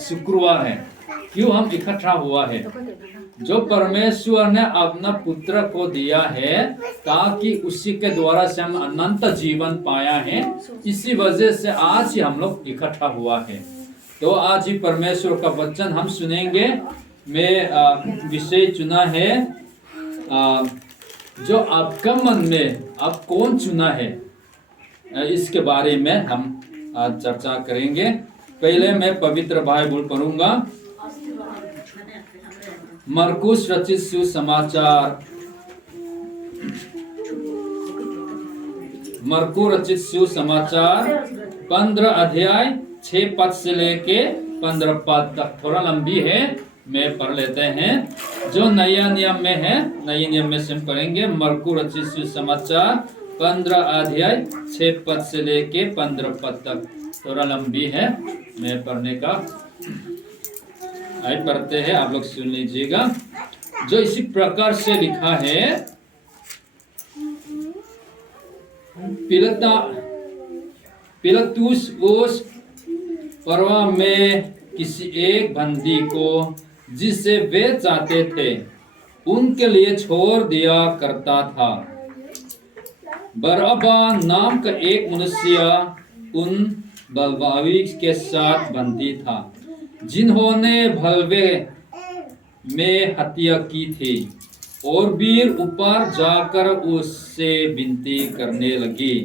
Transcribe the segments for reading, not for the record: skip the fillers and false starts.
शुक्रवार है, क्यों हम इकट्ठा हुआ है। जो परमेश्वर ने अपना पुत्र को दिया है ताकि उसी के द्वारा से हम अनंत जीवन पाया है, इसी वजह से आज ही हम लोग इकट्ठा हुआ है। तो आज ही परमेश्वर का वचन हम सुनेंगे। मैं विषय चुना है जो आपका मन में आप कौन चुना है, इसके बारे में हम आज चर्चा करेंगे। पहले मैं पवित्र बाइबल पढ़ूंगा। मरकुस रचित सुसमाचार, मरकु रचित सुसमाचार 15 अध्याय 6 पद से लेके 15 पद तक, थोड़ा लंबी है, मैं पढ़ लेते हैं। जो नया नियम में है, नए नियम में से हम पढ़ेंगे। मरकु रचित सुसमाचार 15 अध्याय 6 पद से लेके 15 पद तक, थोड़ा लंबी है, मैं पढ़ने का आइए पढ़ते हैं, आप लोग सुन लीजिएगा। जो इसी प्रकार से लिखा है, पिलातुस उस परवा में किसी एक बंदी को जिसे वे चाहते थे उनके लिए छोड़ दिया करता था। बरअब्बा नाम का एक मनुष्य उन बलवावी के साथ बंदी था जिन्होंने भलवे में हत्या की थी। और वीर ऊपर जाकर उससे विनती करने लगी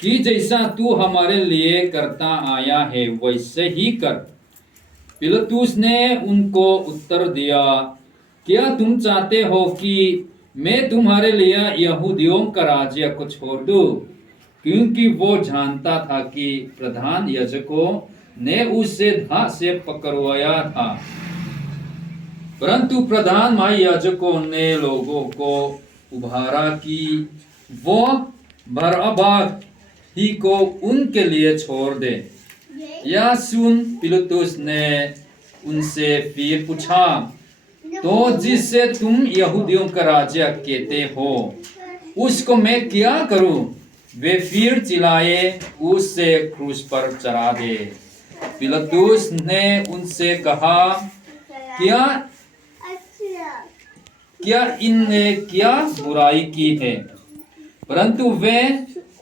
कि जैसा तू हमारे लिए करता आया है वैसे ही कर। पिलातुस ने उनको उत्तर दिया, क्या तुम चाहते हो कि मैं तुम्हारे लिए यहूदियों का राज्य को छोड़ दूं? क्योंकि वो जानता था कि प्रधान याजकों ने उसे धाक से पकड़वाया था। परंतु प्रधान महायाजकों ने लोगों को उभारा कि वो बरअब्बा ही को उनके लिए छोड़ दे। यह सुन पिलातुस ने उनसे फिर पूछा, तो जिससे तुम यहूदियों का राजा कहते हो उसको मैं क्या करूं? वे फिर चिल्लाए, उससे क्रूस पर चढ़ा दे। पिलातुस ने उनसे कहा, क्या इनने क्या बुराई की है? परंतु वे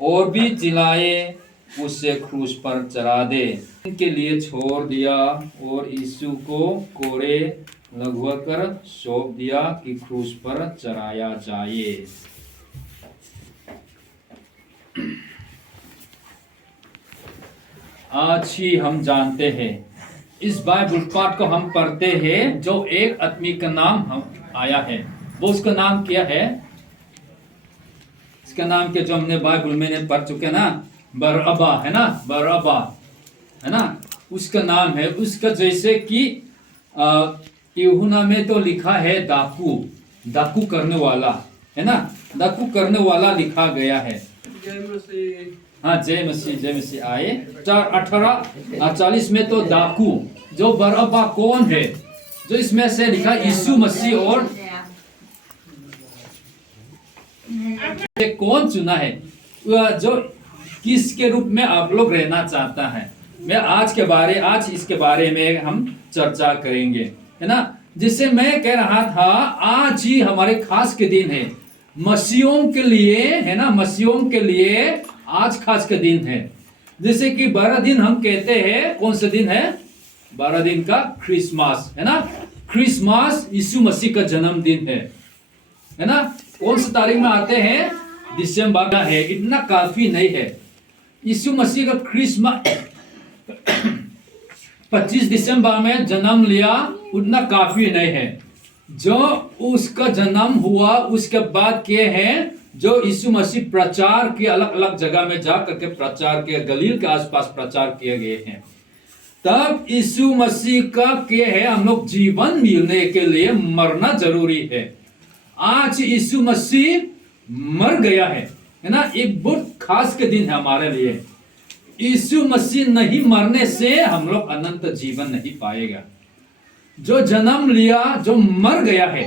और भी चिल्लाए, उसे क्रूस पर चढ़ा दे। इनके लिए छोड़ दिया और यीशु को कोड़े लगवाकर सौंप दिया कि क्रूस पर चढ़ाया जाए। आज ही हम जानते हैं, इस बाइबल पाठ को हम पढ़ते हैं, जो एक आदमी का नाम आया है, वो उसका नाम क्या है? इसका नाम क्या, जो हमने बाइबल में पढ़ चुके ना, बरअब्बा है ना, बरअब्बा है ना, उसका नाम है। उसका जैसे कि यूहन्ना में तो लिखा है डाकू, डाकू करने वाला है ना, डाकू करने वाला लिखा गया है। हाँ, जय मसीह आए। 18:40 में तो डाकू, जो बरअब्बा कौन है? जो इसमें से लिखा यीशु मसीह, और कौन चुना है, जो किसके रूप में आप लोग रहना चाहता है। मैं आज इसके बारे में हम चर्चा करेंगे, है ना। जिससे मैं कह रहा था, आज ही हमारे खास के दिन है मसीहों के लिए, है ना, मसीहों के लिए आज खास का दिन है। जैसे कि 12 दिन हम कहते हैं, कौन सा दिन है? 12 दिन का क्रिसमस, है ना। क्रिसमस यीशु मसीह का जन्मदिन है ना। कौन सी तारीख में आते हैं? दिसंबर का है। इतना काफी नहीं है। यीशु मसीह का क्रिसमस 25 दिसंबर में जन्म लिया, उतना काफी नहीं है। जो उसका जन्म हुआ उसके बाद के हैं, जो यीशु मसीह प्रचार के अलग अलग जगह में जा करके प्रचार किया, गलील के आसपास प्रचार किए गए हैं। तब यीशु मसीह का क्या है, हम लोग जीवन मिलने के लिए मरना जरूरी है। आज यीशु मसीह मर गया है ना। एक बहुत खास के दिन है हमारे लिए। यीशु मसीह नहीं मरने से हम लोग अनंत जीवन नहीं पाएगा। जो जन्म लिया, जो मर गया है,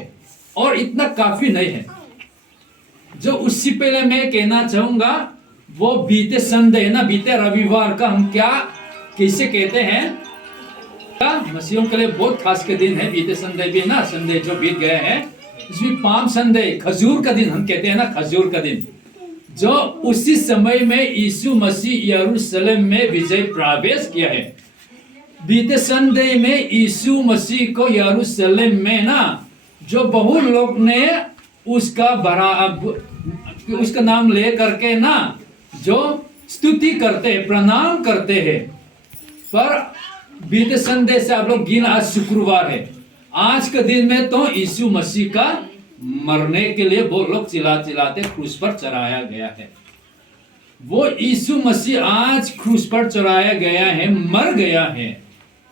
और इतना काफी नहीं है। जो उससे पहले मैं कहना चाहूंगा, वो बीते संडे ना, बीते रविवार का हम क्या कैसे कहते हैं? मसीहों के लिए बहुत खास के दिन है। बीते संडे भी ना, संडे जो बीत गए हैं, इसमें पाम संडे, खजूर का दिन हम कहते हैं ना, खजूर का दिन, जो उसी समय में यीशु मसीह यरूशलेम में विजय प्रवेश किया है। बीते संडे में यीशु मसीह को यरूशलेम में ना, जो बहुत लोग ने उसका नाम ले करके ना, जो स्तुति करते हैं, प्रणाम करते हैं। पर बीते संडे से आप लोग गिन, आज शुक्रवार है, आज के दिन में तो यीशु मसीह का मरने के लिए वो लोग चिल्लाते क्रूस पर चढ़ाया गया है। वो यीशु मसीह आज क्रूस पर चढ़ाया गया है, मर गया है।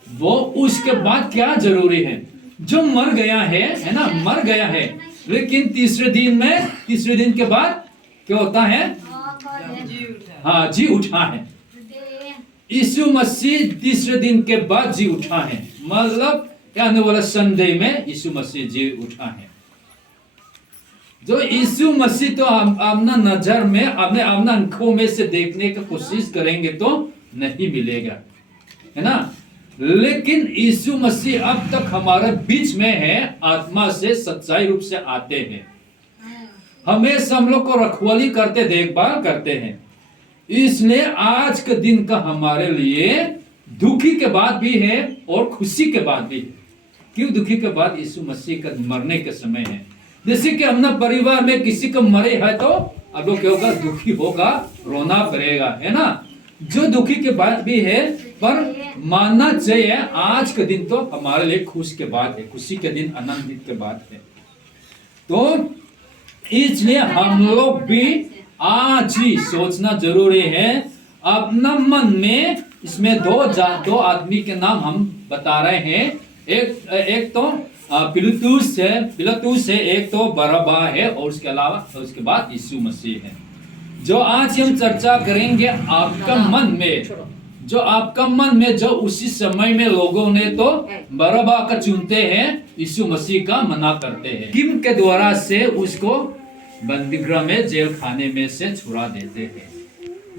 वो उसके बाद क्या जरूरी है, जो मर गया है ना, मर गया है, लेकिन तीसरे दिन के बाद क्या होता है, हाँ, जी उठा है। यीशु मसीह तीसरे दिन के बाद जी उठा है, मतलब आने वाला संडे में यीशु मसीह जी उठा है। जो यीशु मसीह तो अपना नजर में, अपने आंखों में से देखने की कोशिश करेंगे तो नहीं मिलेगा, है ना। लेकिन यीशु मसीह अब तक हमारे बीच में है, आत्मा से सच्चाई रूप से आते हैं, हमेशा हम लोग को रखवाली करते, देखभाल करते हैं। इसलिए आज के दिन का हमारे लिए दुखी के बाद भी है और खुशी के बाद भी है। क्यों दुखी के बाद? यीशु मसीह का मरने के समय है। जैसे कि अपना परिवार में किसी को मरे है तो अब लोग क्या होगा, दुखी होगा, रोना पड़ेगा, है ना। जो दुखी के बाद भी है, पर मानना चाहिए आज के दिन तो हमारे लिए खुश के बाद है, खुशी के दिन, आनंदित के बाद है। तो इसलिए हम लोग भी आज ही सोचना जरूरी है अपना मन में। इसमें दो आदमी के नाम हम बता रहे हैं। एक तो पिलातुस है, एक तो बरअब्बा है, और उसके अलावा उसके बाद यीशु मसीह है। जो आज हम चर्चा करेंगे आपका मन में, जो आपका मन में, जो उसी समय में लोगों ने तो बरअब्बा का चुनते हैं, यीशु मसीह का मना करते हैं। किम के द्वारा से उसको बंदीगृह में, जेल खाने में से छुड़ा देते हैं।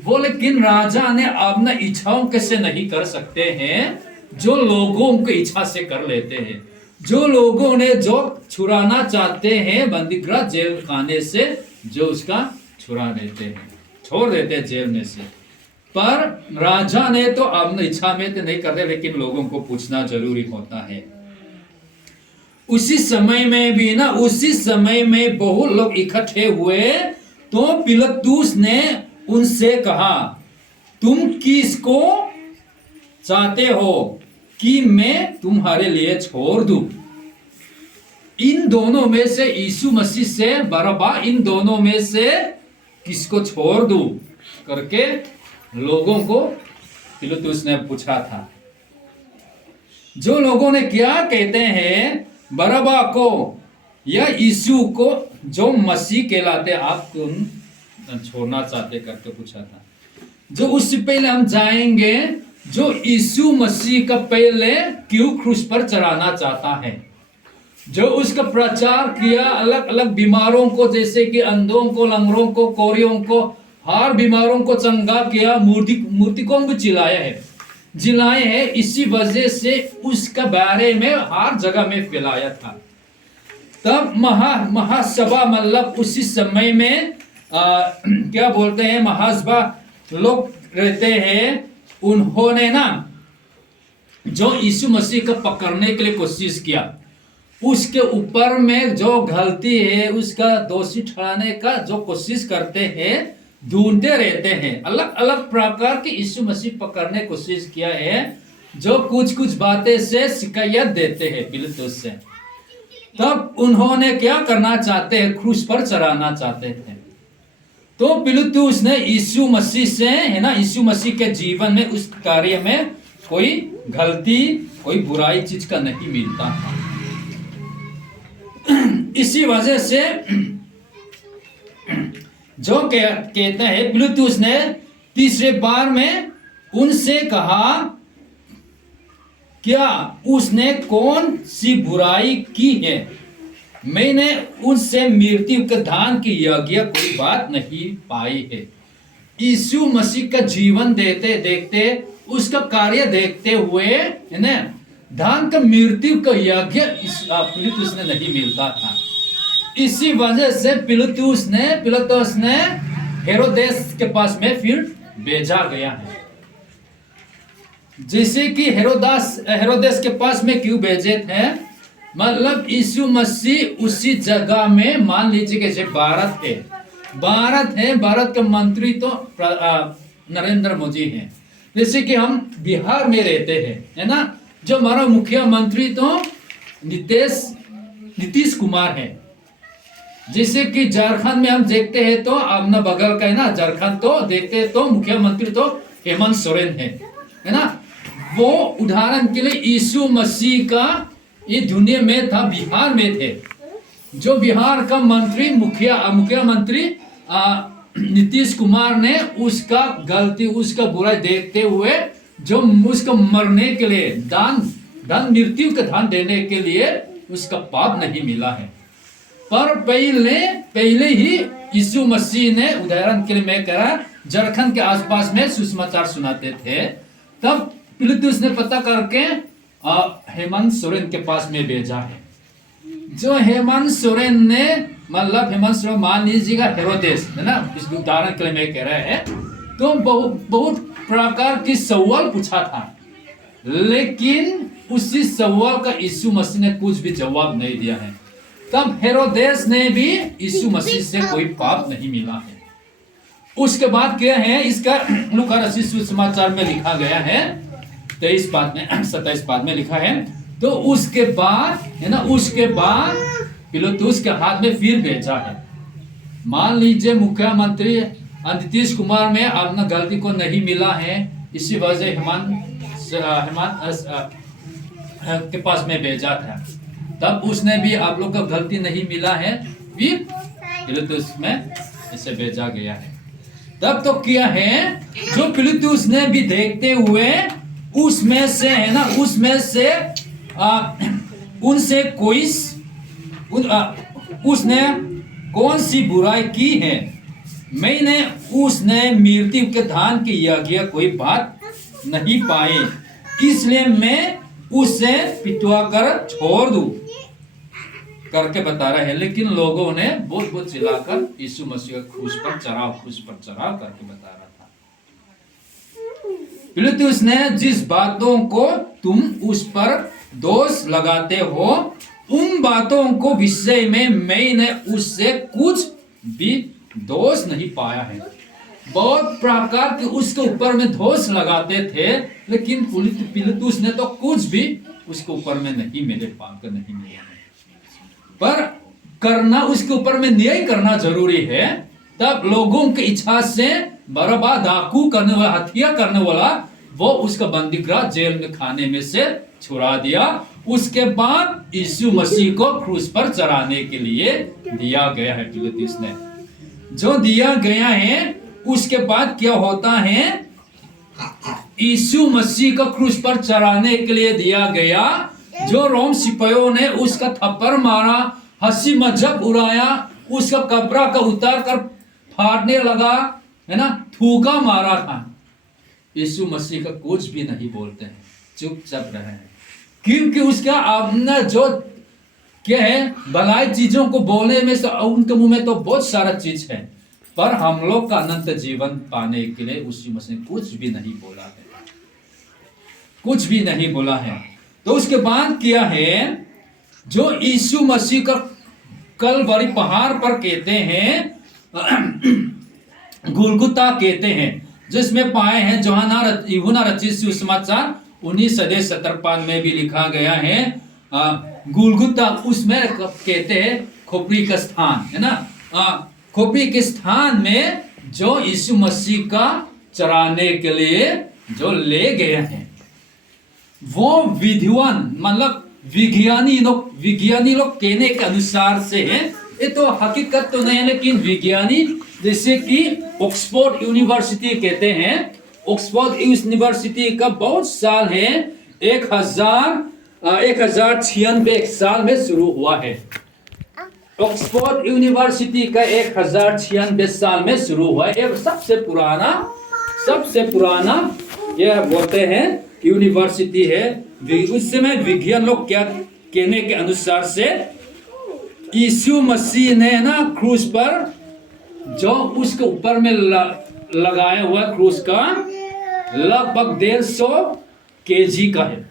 वो लेकिन राजा ने अपना इच्छाओं कैसे नहीं कर सकते हैं, जो लोगों की इच्छा से कर लेते हैं। जो लोगों ने जो छुड़ाना चाहते हैं बंदीगृह, जेल खाने से, जो उसका छुड़ा देते हैं, छोड़ देते हैं जेल में से। पर राजा ने तो अपनी इच्छा में तो नहीं करते, लेकिन लोगों को पूछना जरूरी होता है। उसी समय में भी ना, उसी समय में बहुत लोग इकट्ठे हुए, तो पिलातुस ने उनसे कहा, तुम किसको चाहते हो कि मैं तुम्हारे लिए छोड़ दूं? इन दोनों में से, यीशु मसीह से बरअब्बा, इन दोनों में से किसको छोड़ दूं करके लोगों को पिलातुस ने पूछा था। जो लोगों ने क्या कहते हैं, बरअब्बा को या यीशु को, जो मसीह कहलाते, आप तुम छोड़ना चाहते करके पूछा था। जो उससे पहले हम जाएंगे, जो यीशु मसीह का पहले क्यों क्रूस पर चढ़ाना चाहता है, जो उसका प्रचार किया, अलग अलग बीमारों को, जैसे कि अंधों को, लंगड़ों को, कोरियों को, हर बीमारों को चंगा किया, मूर्तिकों को जिलाए हैं। इसी वजह से उसका बारे में हर जगह में फैलाया था। तब महासभा, मतलब उसी समय में क्या बोलते हैं, महासभा लोग रहते हैं, उन्होंने ना जो यीशु मसीह को पकड़ने के लिए कोशिश किया, उसके ऊपर में जो गलती है, उसका दोषी ठहराने का जो कोशिश करते हैं, ढूंढते रहते हैं। अलग अलग प्रकार के यीशु मसीह पकड़ने की कोशिश किया है, जो कुछ बातें से शिकायत देते हैं पिलातुस से। तब उन्होंने क्या करना चाहते हैं, क्रूस पर चढ़ाना चाहते थे। तो पिलातुस ने यीशु मसीह से, है ना, यीशु मसीह के जीवन में, उस कार्य में कोई गलती, कोई बुराई चीज का नहीं मिलता था। इसी वजह से जो कहते हैं, पिलातुस ने तीसरे बार में उनसे कहा, क्या उसने कौन सी बुराई की है? मैंने उनसे मृत्यु के दान की यज्ञ कोई बात नहीं पाई है। यीशु मसीह का जीवन देखते, उसका कार्य देखते हुए, है ना, धान का मृत्यु का यज्ञ पिलातुस ने नहीं मिलता था। इसी वजह से पिलातुस ने हेरोदेस के पास में फिर भेजा गया है। जैसे कि हेरोदेस के पास में क्यों भेजे थे, मतलब यीशु मसीह उसी जगह में, मान लीजिए जैसे भारत है, भारत के मंत्री तो नरेंद्र मोदी हैं। जैसे कि हम बिहार में रहते हैं, है ना, जो हमारा मुख्यमंत्री तो नीतीश कुमार है। जैसे कि झारखंड में हम देखते हैं तो अपना बगल का है ना झारखंड, तो देखते हैं तो मुख्यमंत्री तो हेमंत सोरेन है ना। वो उदाहरण के लिए यीशु मसीह का ये दुनिया में था, बिहार में थे। जो बिहार का मुख्यमंत्री नीतीश कुमार ने उसका गलती, उसका बुराई देखते हुए जो उसको मरने के लिए दान मृत्यु का दान देने के लिए उसका पाप नहीं मिला है। पर पहले ही यीशु मसीह ने, उदाहरण के लिए मैं कह रहा, झारखंड के आसपास में सुसमाचार सुनाते थे, तब पिलातुस ने पता करके हेमंत सोरेन के पास में भेजा है। जो हेमंत सोरेन ने, मतलब हेमंत सोरेन मान लीजिएगा हेरोदेस, है ना, इस उदाहरण के लिए मैं कह रहा है, तो बहुत प्रकार की सवाल पूछा था, लेकिन उसी सवाल का यीशु मसीह ने कुछ भी जवाब नहीं दिया है। तब हेरोदेस ने भी यीशु मसीह से कोई पाप नहीं मिला है। उसके बाद क्या है, इसका लूका रचित सुसमाचार में लिखा गया है 27 पाद में लिखा है। तो उसके बाद है ना, उसके बाद पिलातुस के हाथ में फिर भेजा है। मान लीजिए मुख्यमंत्री नीतीश कुमार में अपना गलती को नहीं मिला है, इसी वजह हेमंत के पास में भेजा था। तब उसने भी आप लोग का गलती नहीं मिला है, फिर पिलातुस में इसे भेजा गया है। तब तो क्या है, जो पिलातुस ने भी देखते हुए उसमें से, है ना, उसमें से उनसे उसने कौन सी बुराई की है, उसने मृत्यु के दान की यज्ञ कोई बात नहीं पाई, इसलिए मैं उसे पिटवा कर छोड़ दूं करके बता रहा है। लेकिन लोगों ने बहुत चिल्लाकर यीशु मसीह क्रूस पर चढ़ा करके बता रहा था। पिलातुस ने जिस बातों को तुम उस पर दोष लगाते हो, उन बातों को विषय में मैंने उससे कुछ भी दोष नहीं पाया है। बहुत प्रकार के उसके ऊपर में दोष लगाते थे, लेकिन पिलातुस ने तो कुछ भी उसके ऊपर में नहीं मिले है। पर करना, उसके ऊपर में न्याय करना जरूरी है। तब लोगों की इच्छा से बरअब्बा डाकू करने वाला, हत्या करने वाला, वो उसका बंदीगृह जेल में खाने में से छुड़ा दिया। उसके बाद यीशु मसीह को क्रूस पर चढ़ाने के लिए दिया गया है। पिलातुस ने जो दिया गया है, उसके बाद क्या होता है, यीशु मसीह को क्रूस पर चढ़ाने के लिए दिया गया। जो रोम सिपाहियों ने उसका थप्पड़ मारा, हंसी मजाक उड़ाया, उसका कपड़ा का उतार कर फाड़ने लगा, है ना, थूका मारा था, यीशु मसीह का कुछ भी नहीं बोलते हैं, चुपचाप रहे हैं। क्योंकि उसका अपना जो क्या है, भलाई चीजों को बोलने में से उनके मुंह में तो बहुत सारा चीज है, पर हम लोग का अनंत जीवन पाने के लिए यीशु मसीह ने कुछ भी नहीं बोला है। तो उसके बाद क्या है, जो यीशु मसीह का कलवरी पहाड़ पर कहते हैं, गुलगुता कहते हैं, जिसमें पाए हैं यूहन्ना रचित सुसमाचार 19:17 पाद में भी लिखा गया है, गुलगुता, उसमें कहते हैं खोपड़ी का स्थान, है ना, खोपड़ी के स्थान में जो यीशु मसीह का चढ़ाने के लिए जो ले गए हैं, वो विद्वान, मतलब विज्ञानी लोग कहने के अनुसार से है। ये तो हकीकत तो नहीं है, लेकिन विज्ञानी जैसे कि ऑक्सफोर्ड यूनिवर्सिटी कहते हैं, ऑक्सफोर्ड यूनिवर्सिटी का बहुत साल है, 1096 साल में शुरू हुआ है। ऑक्सफोर्ड यूनिवर्सिटी का 1096 साल में शुरू हुआ है। सबसे पुराना यह बोलते हैं यूनिवर्सिटी है, उस समय विज्ञान लोग क्या कहने के अनुसार से यीशु मसीह ने ना क्रूस पर जो उसके ऊपर में लगाया हुआ क्रूस का लगभग 150 केजी का है।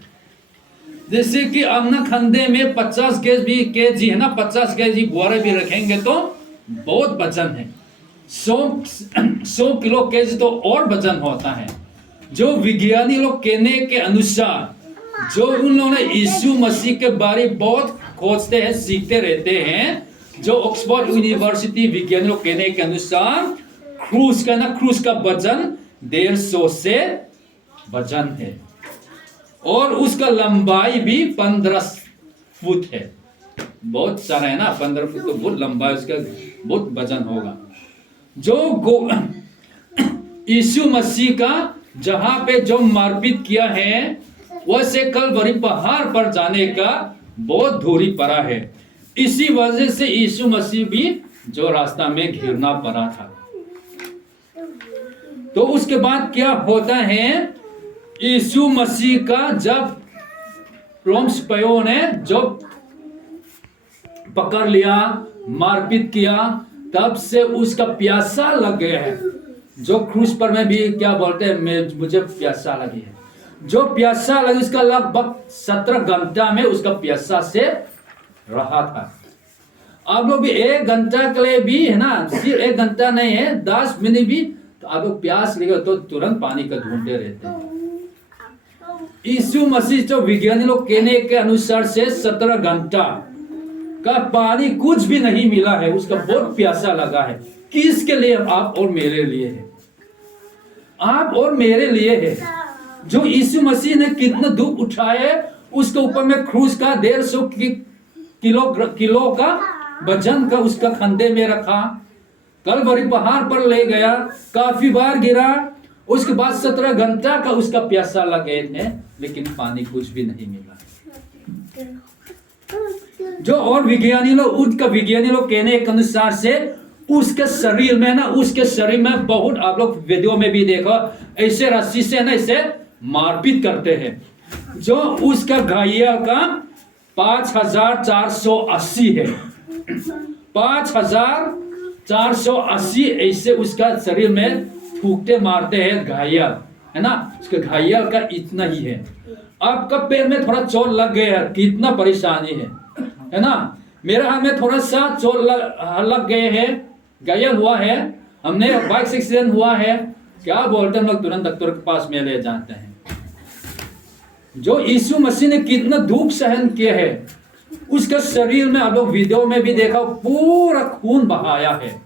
जैसे कि अपना खंडे में 50 केजी है ना, 50 केजी बोरे भी रखेंगे तो बहुत वजन है। 100 किलो केजी तो और वजन होता है। जो विज्ञानी लोग कहने के अनुसार, जो उन लोगों ने यीशु मसीह के बारे में बहुत खोजते हैं, सीखते रहते हैं, जो ऑक्सफोर्ड यूनिवर्सिटी विज्ञानी लोग कहने के अनुसार क्रूस का वजन 150 से वजन है और उसका लंबाई भी 15 फुट है। बहुत सारा है ना, 15 फुट तो बहुत लंबा है, उसका बहुत वजन होगा। जो यीशु मसीह का जहां पे जो मारपीट किया है, वैसे कलवरी पहाड़ पर जाने का बहुत दूरी पड़ा है। इसी वजह से यीशु मसीह भी जो रास्ता में घिरना पड़ा था। तो उसके बाद क्या होता है, यीशु मसीह का जब रोम सिपाहियों ने जब पकड़ लिया, मारपीट किया, तब से उसका प्यासा लग गया है। जो क्रूस पर में भी क्या बोलते हैं, मुझे प्यासा लगी है। जो प्यासा लगी, उसका लगभग 17 घंटा में उसका प्यासा से रहा था। आप लोग भी 1 घंटा के लिए भी है ना, सिर्फ 1 घंटा नहीं है, 10 मिनट भी तो आप लोग प्यास लगे तो तुरंत पानी का ढूंढते रहते हैं। यीशु मसीह जो विज्ञानी लोग कहने के अनुसार से 17 घंटा का पानी कुछ भी नहीं मिला है, उसका बहुत प्यासा लगा है। किसके लिए? आप और मेरे लिए है। आप और मेरे लिए है। जो यीशु मसीह ने कितना दुख उठाए, उसके ऊपर में क्रूस का 150 किलो का वजन का उसका खंडे में रखा, कलवरी पहाड़ पर ले गया, काफी बार गिरा, उसके बाद 17 घंटा का उसका प्यासा लगे थे, लेकिन पानी कुछ भी नहीं मिला। जो और विज्ञानी लोग कहने के अनुसार से उसके शरीर में ना, उसके शरीर में बहुत, आप लोग वीडियो में भी देखो, ऐसे रस्सी से ना इसे मारपीट करते हैं। जो उसका घायल का 5480 है, 5480 ऐसे उसका शरीर में फूकते मारते हैं, घायल है ना, उसके घायल का इतना ही है। आपका पैर में थोड़ा चोट लग गया है, कितना परेशानी है ना। मेरे हाथ में थोड़ा सा चोट लग गए हैं, घायल हुआ है, हमने बाइक से एक्सीडेंट हुआ है, क्या बोलते हैं, हम लोग तुरंत डॉक्टर के पास में ले जाते हैं। जो यीशु मसीह ने कितना दुख सहन किया है, उसका शरीर में आप लोग वीडियो में भी देखा, पूरा खून बहाया है,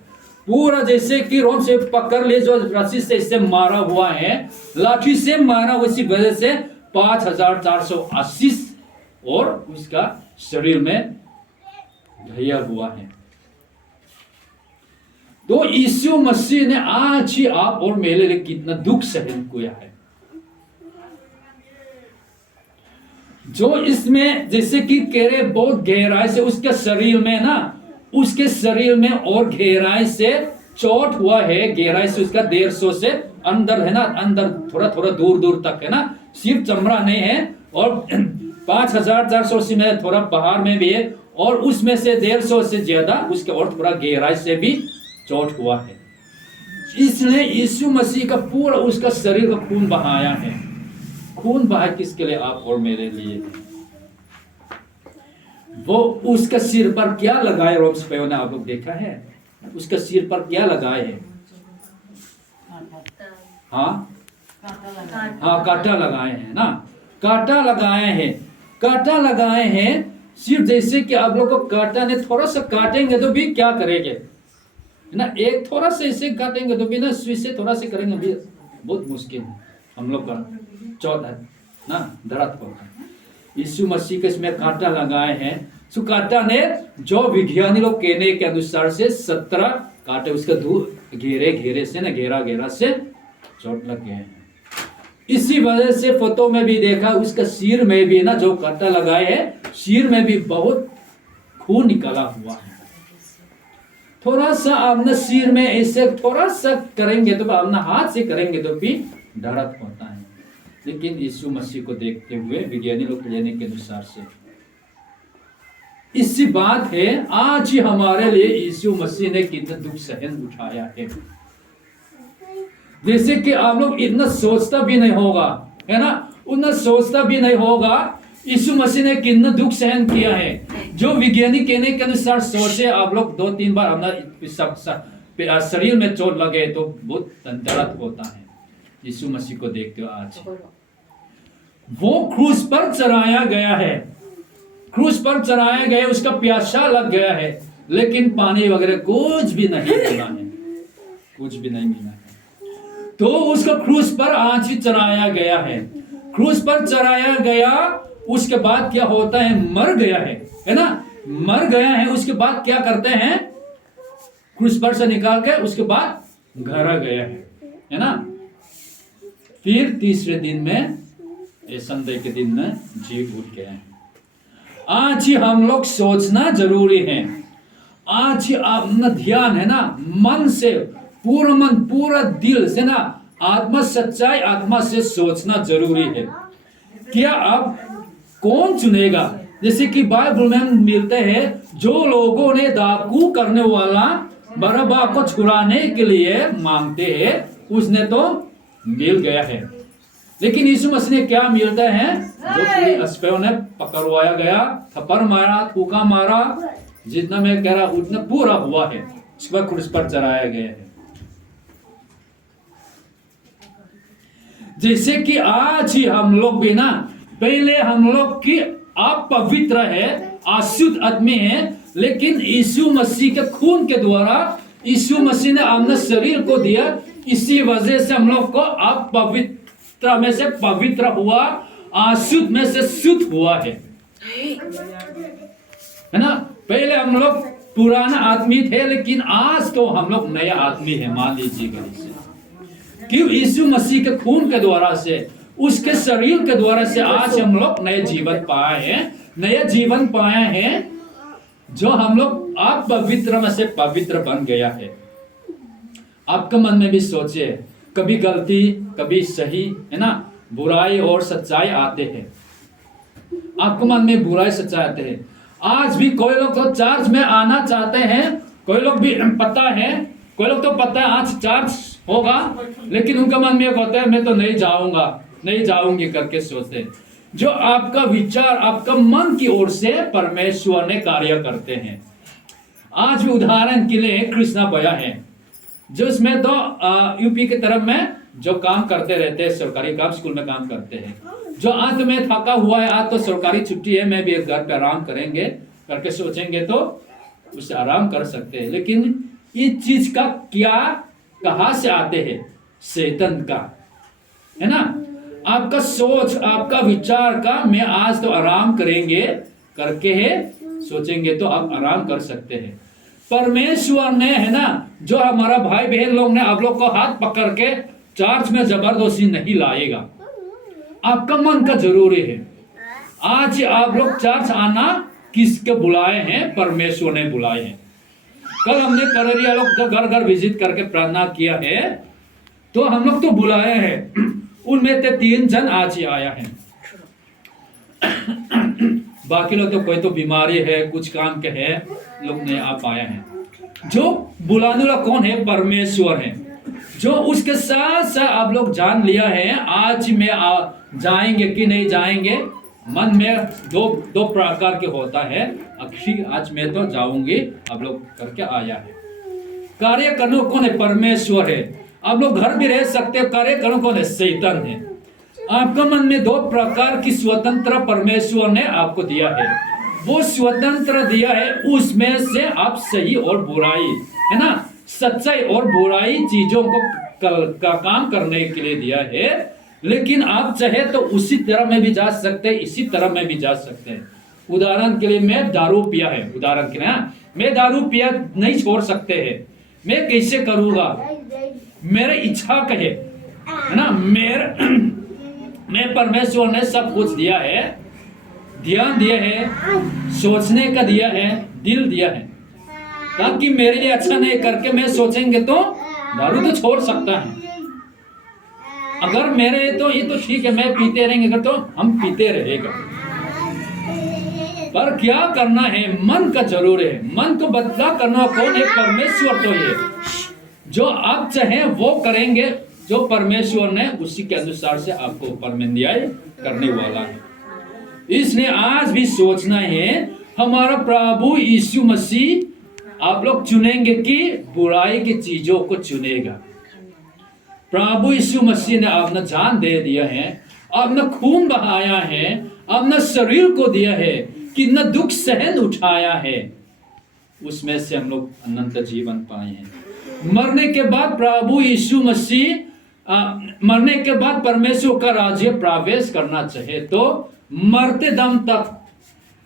पूरा जैसे कि रोम से पकड़ ले, जो रस्सी से इससे मारा हुआ है, लाठी से मारा, उसी वजह से 5480 और उसका शरीर में घायल हुआ है। तो यीशु मसीह ने आज ही आप और मेरे लिए कितना दुख सहन किया है। जो इसमें जैसे कि कह रहे बहुत गहराई से उसके शरीर में ना, उसके शरीर में और गहराई से चोट हुआ है, गहराई से उसका 150 से अंदर है ना, अंदर थोड़ा थोड़ा दूर दूर तक है ना, सिर्फ चमड़ा नहीं है, और 5480 में थोड़ा बाहर में भी है, और उसमें से 150 से ज्यादा उसके और थोड़ा गहराई से भी चोट हुआ है। इसलिए यीशु मसीह का पूरा उसका शरीर का खून बहाया है। खून बहाया किसके लिए? आप और मेरे लिए। वो उसका सिर पर क्या लगाए, रोम सिपाहियों ने, आप लोग देखा है, उसका सिर पर क्या लगाए है? हाँ, कांटा लगाए हैं ना, कांटा लगाए हैं, कांटा लगाए हैं। सिर्फ जैसे कि आप लोग को कांटा ने थोड़ा सा काटेंगे तो भी क्या करेंगे ना, एक थोड़ा सा इसे काटेंगे तो भी ना, सुई से थोड़ा सा करेंगे भी बहुत मुश्किल है, हम लोग का चौथ है ना, दर्द होता है। यीशु मसीह के इसमें कांटा लगाए हैं। सो कांटा ने, जो विज्ञानी लोग कहने के अनुसार से 17 कांटे उसका घेरे से ना, घेरा से चोट लग गए हैं। इसी वजह से फोटो में भी देखा, उसका सिर में भी ना जो कांटा लगाए हैं, सिर में भी बहुत खून निकला हुआ है। थोड़ा सा आपने सिर में ऐसे थोड़ा सा करेंगे तो, अपना हाथ से करेंगे तो भी दर्द होता है, लेकिन यीशु मसीह को देखते हुए विज्ञानी लोग कहने के अनुसार से इसी बात है, आज ही हमारे लिए यीशु मसीह ने कितना दुख सहन उठाया है। जैसे कि आप लोग इतना सोचता भी नहीं होगा, है ना, उतना सोचता भी नहीं होगा यीशु मसीह ने कितना दुख सहन किया है। जो वैज्ञानिक कहने के अनुसार सोचे आप लोग 2-3 बार अपना शरीर में चोट लगे तो बहुत दर्द होता है। यीशु मसीह को देखते हो आज वो क्रूस पर चढ़ाया गया है, क्रूस पर चढ़ाया गया, उसका प्यासा लग गया है, लेकिन पानी वगैरह कुछ भी नहीं मिला है, कुछ भी नहीं मिला है। तो उसका क्रूस पर आज ही चढ़ाया गया है, क्रूस पर चढ़ाया गया। उसके बाद क्या होता है, मर गया है ना, मर गया है। उसके बाद क्या करते हैं, क्रूस पर से निकाल के उसके बाद घर आ गया है ना। फिर तीसरे दिन में, संडे के दिन में जी उठ गया है। आज ही हम लोग सोचना जरूरी है, आज ही अपना ध्यान है ना, मन से, पूरा मन पूरा दिल से ना, आत्मा सच्चाई आत्मा से सोचना जरूरी है। क्या अब कौन चुनेगा? जैसे कि बाइबल में मिलते हैं, जो लोगों ने डाकू करने वाला बरअब्बा को छुड़ाने के लिए मांगते हैं, उसने तो मिल गया है। लेकिन यीशु मसीह ने क्या मिलता है, जो अस्पताल ने पकड़वाया गया, थप्पड़ मारा, थूका मारा, जितना मैं कह रहा उतना पूरा हुआ है, उस पर क्रूस पर चढ़ाया गया है। जैसे कि आज ही हम लोग भी ना, पहले हम लोग की आप पवित्र है, अशुद्ध आदमी है, लेकिन यीशु मसीह के खून के द्वारा यीशु मसीह ने अपने शरीर को दिया, इसी वजह से हम लोग को आप पवित्र में से पवित्र हुआ, अशुद्ध में से शुद्ध हुआ है ना। पहले हम लोग पुराना आदमी थे, लेकिन आज तो हम लोग नया आदमी है, मान लीजिएगा। क्यों? यीशु मसीह के खून के द्वारा से, उसके शरीर के द्वारा से आज हम लोग नए जीवन पाए हैं, नया जीवन पाए हैं, जो हम लोग आप पवित्र में से पवित्र बन गया है। आपके मन में भी सोचे, कभी गलती कभी सही, है ना, बुराई और सच्चाई आते हैं, आपके मन में बुराई सच्चाई आते हैं। आज भी कोई लोग तो चर्च में आना चाहते हैं, कोई लोग भी पता है, कोई लोग तो पता है आज चर्च होगा, लेकिन उनका मन में होता है मैं तो नहीं जाऊंगा, नहीं जाऊंगी करके सोचते हैं। जो आपका विचार आपका मन की ओर से परमेश्वर ने कार्य करते हैं। आज भी उदाहरण के लिए कृष्णा भैया है, जो इसमें तो यूपी की तरफ में जो काम करते रहते हैं, सरकारी काम, स्कूल में काम करते हैं। जो आज तो मैं थका हुआ है, आज तो सरकारी छुट्टी है, मैं भी एक घर पे आराम करेंगे करके सोचेंगे तो उससे आराम कर सकते हैं। लेकिन इस चीज का क्या कहां से आते हैं? शैतान का, है ना। आपका सोच आपका विचार का, मैं आज तो आराम करेंगे करके है सोचेंगे तो आप आराम कर सकते हैं। परमेश्वर ने, है ना, जो हमारा भाई बहन लोग ने आप लोग को हाथ पकड़ के चर्च में जबरदस्ती नहीं लाएगा, आपका मन का जरूरी है। आज आप लोग चर्च आना किसके बुलाए हैं? परमेश्वर ने बुलाए हैं। कल हमने कररिया लोग जो घर घर विजिट करके प्रार्थना किया है, तो हम लोग तो बुलाए हैं, उनमें से 3 जन आज ही आया है। बाकी लोग तो कोई तो बीमारी है, कुछ काम के है, लोग नहीं आ पाए हैं। जो बुलाने वाला कौन है? परमेश्वर है। जो उसके साथ साथ आप लोग जान लिया है, आज में जाएंगे कि नहीं जाएंगे, मन में दो प्रकार के होता है। अक्षी आज मैं तो जाऊंगी, आप लोग करके आया है। कार्य करने कौन है? परमेश्वर है। आप लोग घर भी रह सकते हो, कार्य करने कौन है? शैतान है। आपका मन में 2 प्रकार की स्वतंत्र परमेश्वर ने आपको दिया है। वो स्वतंत्र दिया है, उसमें से आप सही और बुराई, है ना, सच्चाई और बुराई चीजों को का काम करने के लिए दिया है। लेकिन आप चाहे तो उसी तरह में भी जा सकते हैं, इसी तरह में भी जा सकते हैं। उदाहरण के लिए मैं दारू पिया है, उदाहरण के लिए मैं दारू पिया नहीं छोड़ सकते हैं, मैं कैसे करूंगा? मेरे इच्छा कहे, है ना, मैं परमेश्वर ने सब कुछ दिया है, ध्यान दिया है, सोचने का दिया है, दिल दिया है, ताकि मेरे लिए अच्छा नहीं करके मैं सोचेंगे तो दारू तो छोड़ सकता है। अगर मेरे तो ये तो ठीक है, मैं पीते रहेंगे, अगर तो हम पीते रहेगा। पर क्या करना है, मन का जरूर है। मन को बदला करना कौन है? परमेश्वर। तो ये जो आप चाहे वो करेंगे, जो परमेश्वर ने उसी के अनुसार से आपको ऊपर में न्याय करने वाला है। इसलिए आज भी सोचना है, हमारा प्रभु यीशु मसीह आप लोग चुनेंगे कि बुराई की चीजों को चुनेगा। प्रभु यीशु मसीह ने अपना जान दे दिया है, अपना खून बहाया है, अपना शरीर को दिया है, कितना दुख सहन उठाया है, उसमें से हम लोग अनंत जीवन पाए हैं। मरने के बाद प्रभु यीशु मसीह मरने के बाद परमेश्वर का राज्य प्रवेश करना चाहे तो मरते दम तक,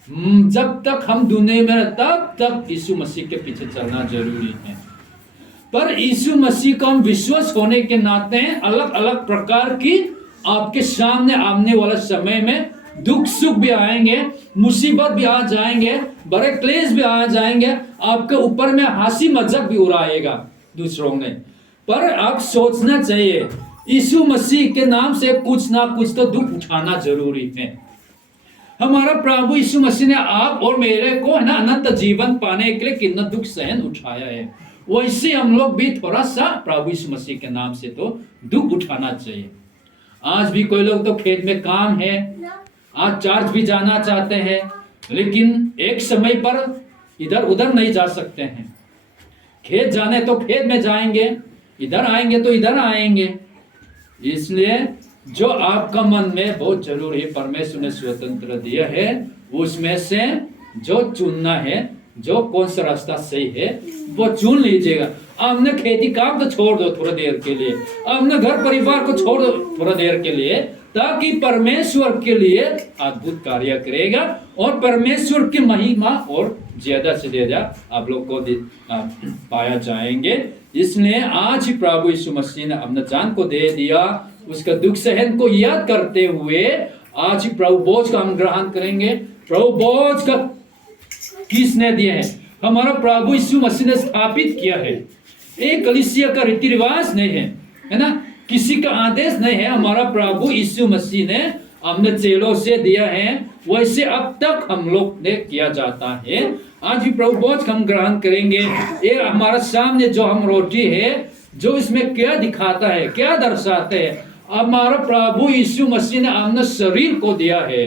जब तक हम दुनिया में तब तक यीशु मसीह के पीछे चलना जरूरी है। पर यीशु मसीह का हम विश्वास होने के नाते अलग अलग प्रकार की आपके सामने आने वाला समय में दुख सुख भी आएंगे, मुसीबत भी आ जाएंगे, बड़े क्लेश भी आ जाएंगे, आपके ऊपर में हंसी मजाक भी उड़ाएगा दूसरों ने। पर आप सोचना चाहिए, यीशु मसीह के नाम से कुछ ना कुछ तो दुख उठाना जरूरी है। हमारा प्रभु यीशु मसीह ने आप और मेरे को है ना अनंत जीवन पाने के लिए कितना दुख सहन उठाया है, वैसे हम लोग भी थोड़ा सा प्रभु यीशु मसीह के नाम से तो दुख उठाना चाहिए। आज भी कोई लोग तो खेत में काम है, आज चर्च भी जाना चाहते हैं, लेकिन एक समय पर इधर उधर नहीं जा सकते हैं। खेत जाने तो खेत में जाएंगे, इधर आएंगे तो इधर आएंगे। इसलिए जो आपका मन में बहुत जरूरी है, परमेश्वर ने स्वतंत्र दिया है, उसमें से जो चुनना है, जो कौन सा रास्ता सही है वो चुन लीजिएगा। आपने खेती काम तो छोड़ दो थोड़ा देर के लिए, आपने घर परिवार को छोड़ दो थोड़ा देर के लिए, ताकि परमेश्वर के लिए अद्भुत कार्य करेगा और परमेश्वर की महिमा और ज्यादा से ज्यादा आप लोग को पाया जाएंगे। इसलिए आज ही प्रभु यीशु मसीह ने अपना जान को दे दिया, उसका दुख सहन को याद करते हुए आज ही प्रभु बोझ का हम ग्रहण करेंगे। प्रभु बोझ का किसने दिया है? हमारा प्रभु यीशु मसीह ने स्थापित किया है। एक कलीसिया का रीति रिवाज नहीं है ना, किसी का आदेश नहीं है, हमारा प्रभु यीशु मसीह ने हमने चेलों से दिया है, वैसे अब तक हम लोग ने किया जाता है। आज भी प्रभु बोझ हम ग्रहण करेंगे। ये हमारा सामने जो हम रोटी है, जो इसमें क्या दिखाता है, क्या दर्शाते है? हमारा प्रभु यीशु मसीह ने अपना शरीर को दिया है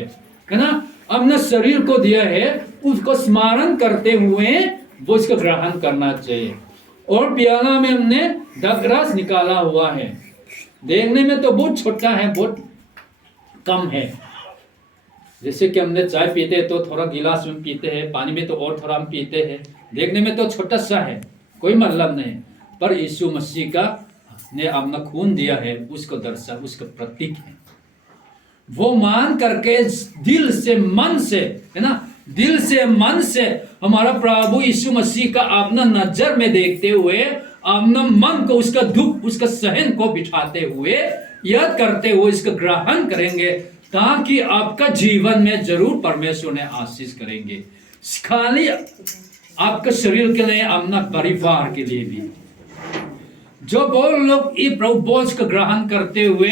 ना, अपना शरीर को दिया है, उसको स्मरण करते हुए वो इसको ग्रहण करना चाहिए। और प्याला में हमने द्राक्ष निकाला हुआ है, देखने में तो बहुत छोटा है, बहुत कम है। जैसे कि हमने चाय पीते हैं तो थोड़ा गिलास में पीते हैं, पानी में तो और थोड़ा हम पीते हैं, देखने में तो छोटा सा है, कोई मतलब नहीं। पर यीशु मसीह का ने अपना खून दिया है, उसको दर्शा, उसका प्रतीक है। वो मान करके दिल से मन से है ना, दिल से मन से हमारा प्रभु यीशु मसीह का अपना नजर में देखते हुए, अपना मन को उसका दुख उसका सहन को बिठाते हुए, याद करते हुए इसका ग्रहण करेंगे, ताकि आपका जीवन में जरूर परमेश्वर ने आशीष करेंगे। खाली आपके शरीर के लिए, अपना परिवार के लिए भी। जो वो लोग ये प्रभु बोझ को ग्रहण करते हुए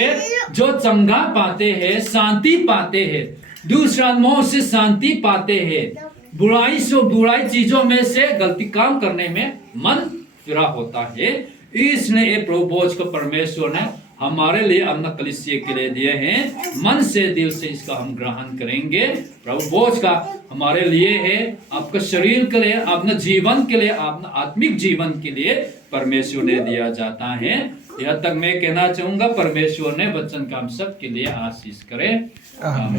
जो चंगा पाते हैं, शांति पाते हैं, दूसरा मोह से शांति पाते हैं, बुराई से बुराई चीजों में से गलती काम करने में मन फिरा होता है। इसलिए ये प्रभु बोझ को परमेश्वर ने हमारे लिए अपना कलीसिया के लिए दिए हैं। मन से दिल से इसका हम ग्रहण करेंगे। प्रभु बोझ का हमारे लिए है, आपका शरीर के लिए, अपना जीवन के लिए, अपना आत्मिक जीवन के लिए परमेश्वर ने दिया जाता है। यह तक मैं कहना चाहूंगा, परमेश्वर ने वचन का हम सब के लिए आशीष करे।